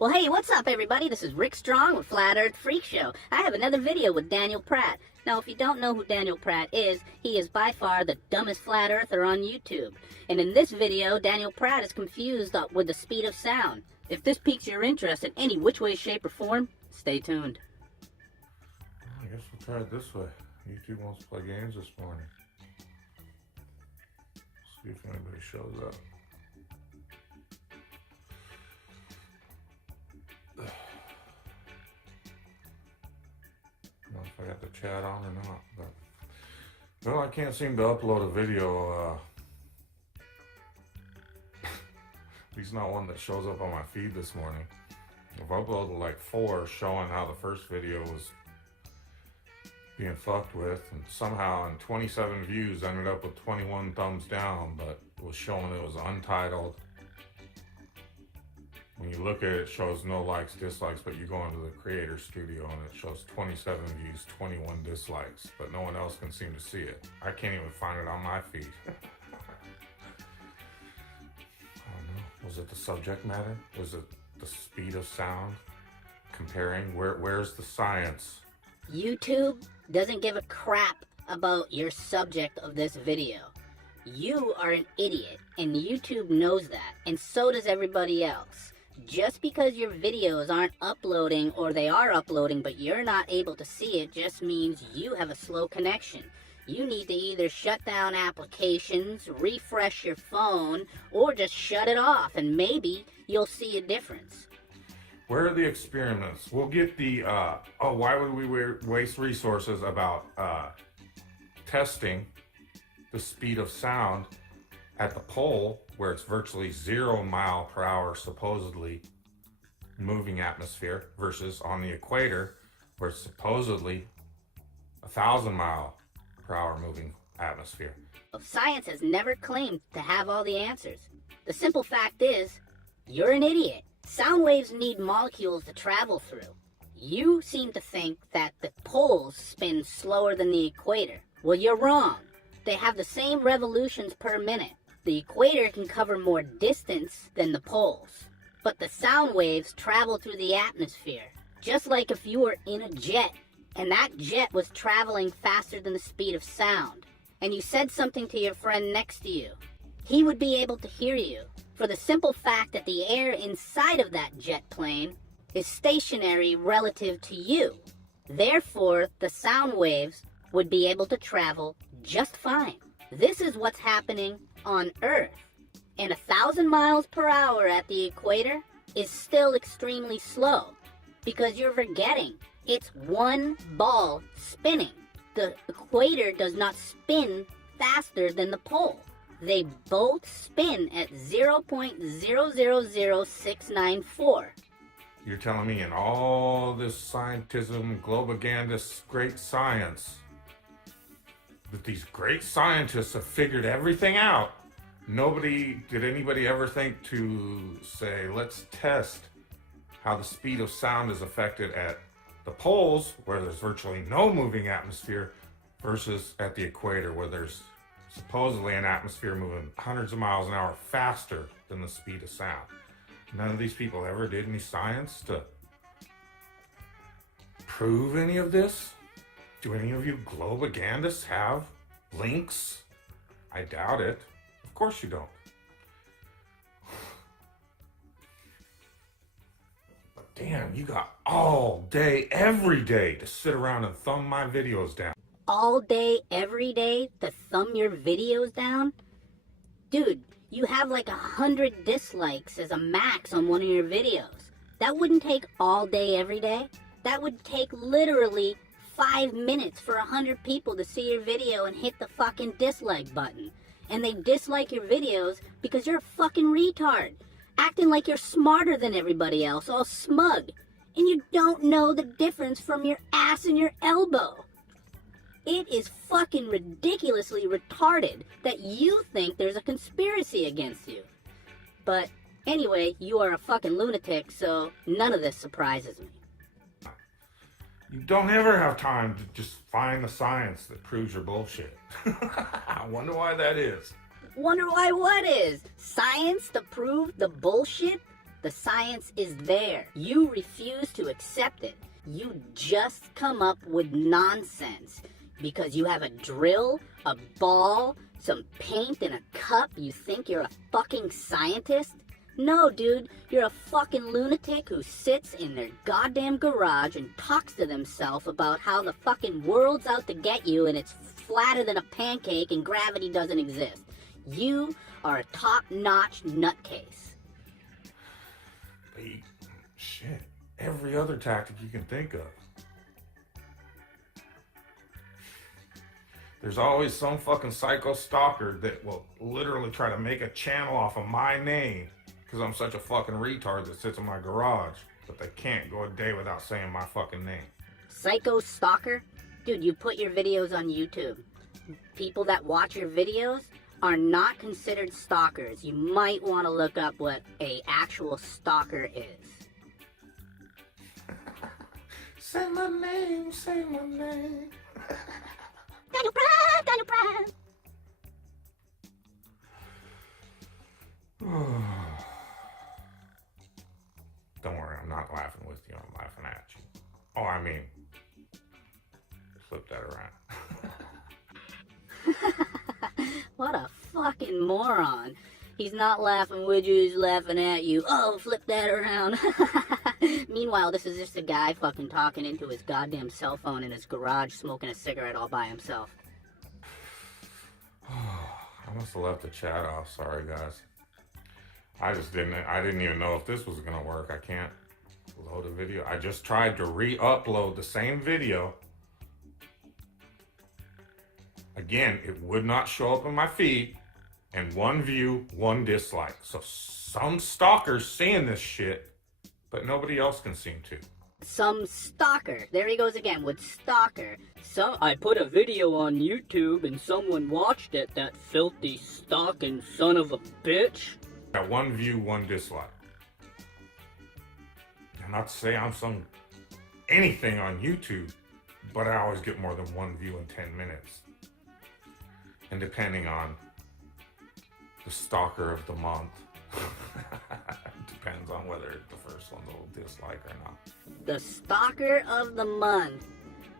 Well, hey, what's up, everybody? This is Rick Strong with Flat Earth Freak Show. I have another video with Daniel Pratt. Now, if you don't know who Daniel Pratt is, he is by far the dumbest flat earther on YouTube. And in this video, Daniel Pratt is confused with the speed of sound. If this piques your interest in any which way, shape, or form, stay tuned. I guess we'll try it this way. YouTube wants to play games this morning. See if anybody shows up. I don't know if I got the chat on or not, but well, I can't seem to upload a video. At least not one that shows up on my feed this morning. I've uploaded like 4 showing how the first video was being fucked with, and somehow in 27 views ended up with 21 thumbs down, but it was showing it was untitled. When you look at it, it shows no likes, dislikes, but you go into the creator studio and it shows 27 views, 21 dislikes, but no one else can seem to see it. I can't even find it on my feed. I don't know. Was it the subject matter? Was it the speed of sound? Comparing? Where's the science? YouTube doesn't give a crap about your subject of this video. You are an idiot, and YouTube knows that, and so does everybody else. Just because your videos aren't uploading, or they are uploading but you're not able to see it, just means you have a slow connection. You need to either shut down applications, refresh your phone, or just shut it off, and maybe you'll see a difference. Where are the experiments? We'll get the, oh, why would we waste resources about testing the speed of sound at the pole, where it's virtually 0 mile per hour supposedly moving atmosphere, versus on the equator where it's supposedly 1,000 mile per hour moving atmosphere. Science has never claimed to have all the answers. The simple fact is, you're an idiot. Sound waves need molecules to travel through. You seem to think that the poles spin slower than the equator. Well, you're wrong. They have the same revolutions per minute. The equator can cover more distance than the poles, but the sound waves travel through the atmosphere, just like if you were in a jet, and that jet was traveling faster than the speed of sound, and you said something to your friend next to you. He would be able to hear you, for the simple fact that the air inside of that jet plane is stationary relative to you. Therefore, the sound waves would be able to travel just fine. This is what's happening on Earth, and 1,000 miles per hour at the equator is still extremely slow, because you're forgetting it's one ball spinning. The equator does not spin faster than the pole. They both spin at 0.000694. You're telling me in all this scientism, globagandist, great science, that these great scientists have figured everything out? Did anybody ever think to say, let's test how the speed of sound is affected at the poles, where there's virtually no moving atmosphere, versus at the equator, where there's supposedly an atmosphere moving hundreds of miles an hour faster than the speed of sound? None of these people ever did any science to prove any of this? Do any of you globagandists have links? I doubt it. Of course you don't. But damn, you got all day, every day to sit around and thumb my videos down. All day, every day to thumb your videos down? Dude, you have like 100 dislikes as a max on one of your videos. That wouldn't take all day, every day. That would take literally 5 minutes for 100 people to see your video and hit the fucking dislike button. And they dislike your videos because you're a fucking retard, acting like you're smarter than everybody else, all smug, and you don't know the difference from your ass and your elbow. It is fucking ridiculously retarded that you think there's a conspiracy against you. But anyway, you are a fucking lunatic, so none of this surprises me. You don't ever have time to just find the science that proves your bullshit. I wonder why that is. Wonder why what is? Science to prove the bullshit? The science is there. You refuse to accept it. You just come up with nonsense because you have a drill, a ball, some paint, and a cup. You think you're a fucking scientist? No, dude, you're a fucking lunatic who sits in their goddamn garage and talks to themselves about how the fucking world's out to get you and it's flatter than a pancake and gravity doesn't exist. You are a top-notch nutcase. Shit, every other tactic you can think of. There's always some fucking psycho stalker that will literally try to make a channel off of my name because I'm such a fucking retard that sits in my garage, but they can't go a day without saying my fucking name. Psycho stalker? Dude, you put your videos on YouTube. People that watch your videos are not considered stalkers. You might want to look up what a actual stalker is. Say my name, say my name. Daniel Pratt, Daniel Pratt. Don't worry, I'm not laughing with you, I'm laughing at you. Oh, I mean, flip that around. What a fucking moron. He's not laughing with you, he's laughing at you. Oh, flip that around. Meanwhile, this is just a guy fucking talking into his goddamn cell phone in his garage smoking a cigarette all by himself. I must have left the chat off, sorry guys. I didn't even know if this was gonna work. I can't load a video. I just tried to re-upload the same video. Again, it would not show up in my feed, and 1 view, 1 dislike. So some stalker's seeing this shit, but nobody else can seem to. Some stalker. There he goes again with stalker. So I put a video on YouTube and someone watched it, that filthy stalking son of a bitch. Got 1 view, 1 dislike. I'm not to say I'm some anything on YouTube, but I always get more than 1 view in 10 minutes. And depending on the stalker of the month, depends on whether the first one's a dislike or not. The stalker of the month.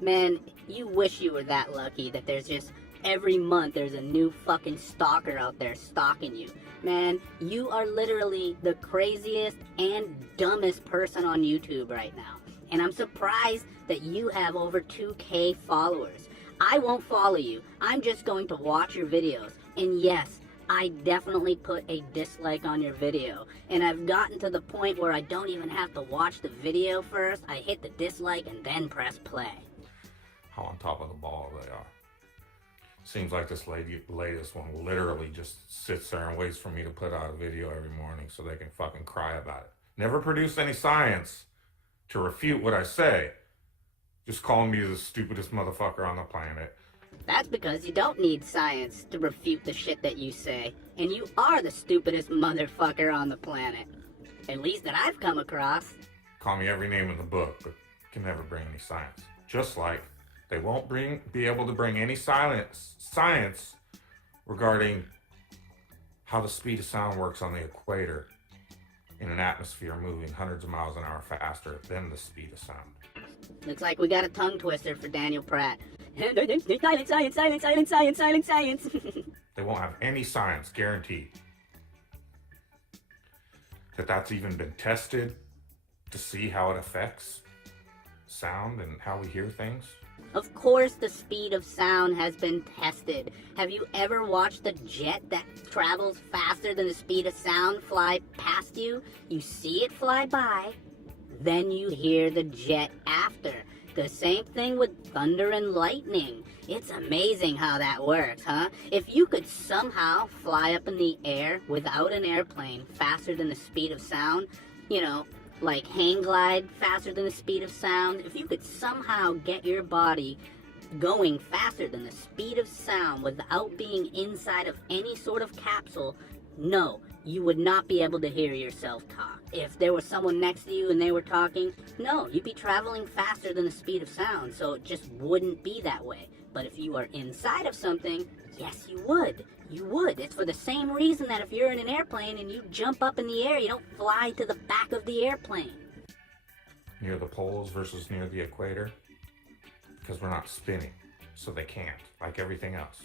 Man, you wish you were that lucky that there's just every month there's a new fucking stalker out there stalking you. Man, you are literally the craziest and dumbest person on YouTube right now. And I'm surprised that you have over 2K followers. I won't follow you. I'm just going to watch your videos. And yes, I definitely put a dislike on your video. And I've gotten to the point where I don't even have to watch the video first. I hit the dislike and then press play. How on top of the ball they are. Seems like this latest one literally just sits there and waits for me to put out a video every morning so they can fucking cry about it. Never produce any science to refute what I say. Just calling me the stupidest motherfucker on the planet. That's because you don't need science to refute the shit that you say. And you are the stupidest motherfucker on the planet. At least that I've come across. Call me every name in the book, but can never bring any science. Just like they won't be able to bring any science regarding how the speed of sound works on the equator in an atmosphere moving hundreds of miles an hour faster than the speed of sound. Looks like we got a tongue twister for Daniel Pratt. Silence, silence, silence, silence, silence, silence, silence. They won't have any science, guaranteed. That's even been tested to see how it affects sound and how we hear things. Of course the speed of sound has been tested. Have you ever watched a jet that travels faster than the speed of sound fly past you? You see it fly by, then you hear the jet after. The same thing with thunder and lightning. It's amazing how that works, huh? If you could somehow fly up in the air without an airplane faster than the speed of sound, you know, like hang glide faster than the speed of sound, if you could somehow get your body going faster than the speed of sound without being inside of any sort of capsule, no, you would not be able to hear yourself talk. If there was someone next to you and they were talking, no, you'd be traveling faster than the speed of sound, so it just wouldn't be that way. But if you are inside of something, Yes, you would. You would. It's for the same reason that if you're in an airplane and you jump up in the air, you don't fly to the back of the airplane. Near the poles versus near the equator? Because we're not spinning, so they can't, like everything else.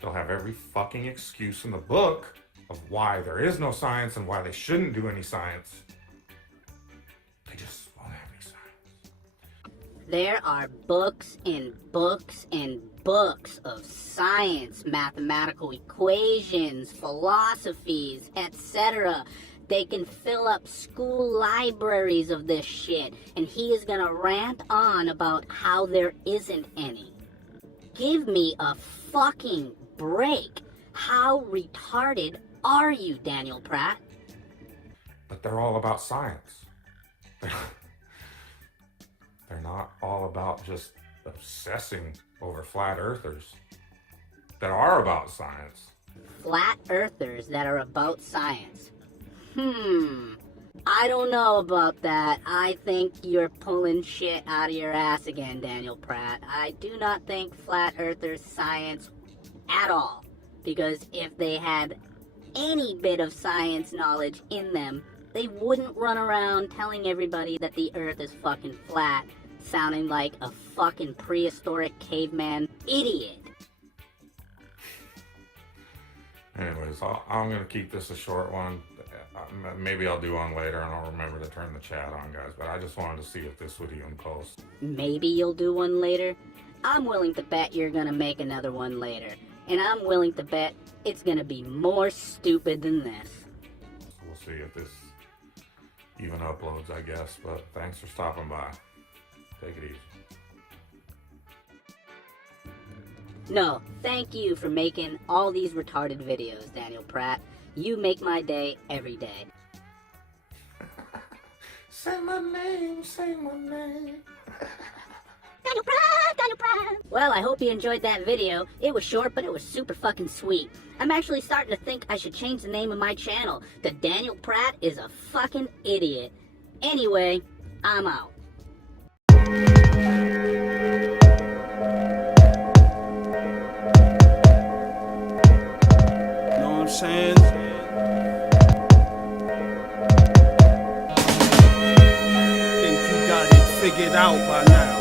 They'll have every fucking excuse in the book of why there is no science and why they shouldn't do any science. They just won't have any science. There are books and books and books of science, mathematical equations, philosophies, etc. They can fill up school libraries of this shit, and he is gonna rant on about how there isn't any. Give me a fucking break. How retarded are you, Daniel Pratt? But they're all about science. They're not all about just obsessing over flat earthers that are about science. Flat earthers that are about science. I don't know about that. I think you're pulling shit out of your ass again, Daniel Pratt. I do not think flat earthers science at all. Because if they had any bit of science knowledge in them, they wouldn't run around telling everybody that the earth is fucking flat, sounding like a fucking prehistoric caveman idiot. Anyways, I'm going to keep this a short one. Maybe I'll do one later and I'll remember to turn the chat on, guys. But I just wanted to see if this would even post. Maybe you'll do one later. I'm willing to bet you're going to make another one later. And I'm willing to bet it's going to be more stupid than this. So we'll see if this even uploads, I guess. But thanks for stopping by. Take it easy. No, thank you for making all these retarded videos, Daniel Pratt. You make my day every day. Say my name, say my name. Daniel Pratt, Daniel Pratt. Well, I hope you enjoyed that video. It was short, but it was super fucking sweet. I'm actually starting to think I should change the name of my channel to Daniel Pratt is a fucking idiot. Anyway, I'm out. Know what I'm saying? Think you got it figured out by now.